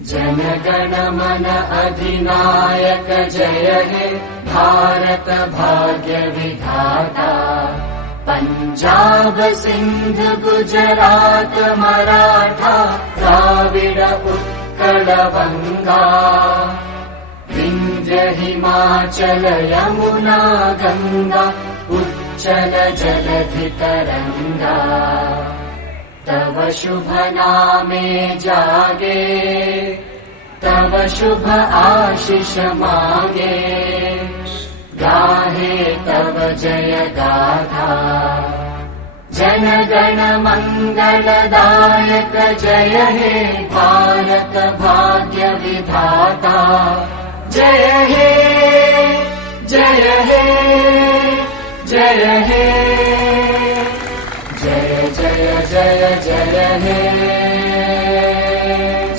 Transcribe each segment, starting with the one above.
जनगण मन अधिनायक जय हे भारत भाग्य विधाता। पंजाब सिंध गुजरात मराठा द्राविड उत्कल बंगा। विंध्य हिमाचल यमुना गंगा उच्चल जलधि तरंगा। तव शुभ नामे जागे तव शुभ आशीष मागे। गाहे तव जय गाथा जन गण मंगलदायक जय हे भारत भाग्य विधाता। जय हे जय हे जय हे जय जय जय जय हे।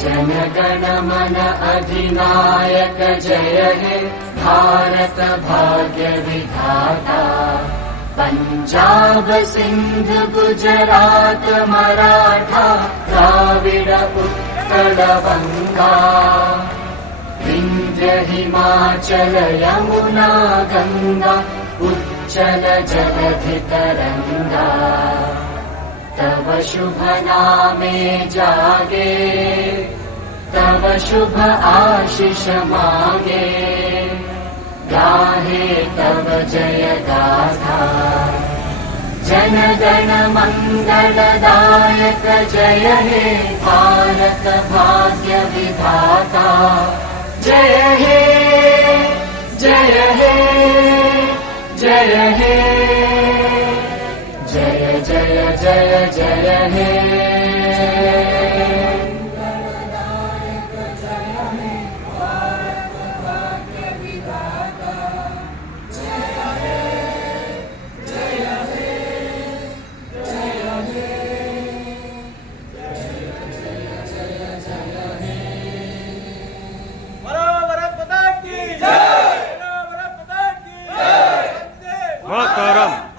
जनगण मन अधिनायक जय हे भारत भाग्य विधाता। पंजाब सिंध गुजरात मराठा द्राविड उत्कल बंगा। विंध्य हिमाचल यमुना गंगा उच्चल जलधि तरंगा। तव शुभ नामे जागे तव शुभ आशीष मागे। गाहे तव जय गाथा जन गण मंगलदायक जय हे भारत भाग्य विधाता। जय हे जय हे जय हे जय जय जय जय हे। मातरम।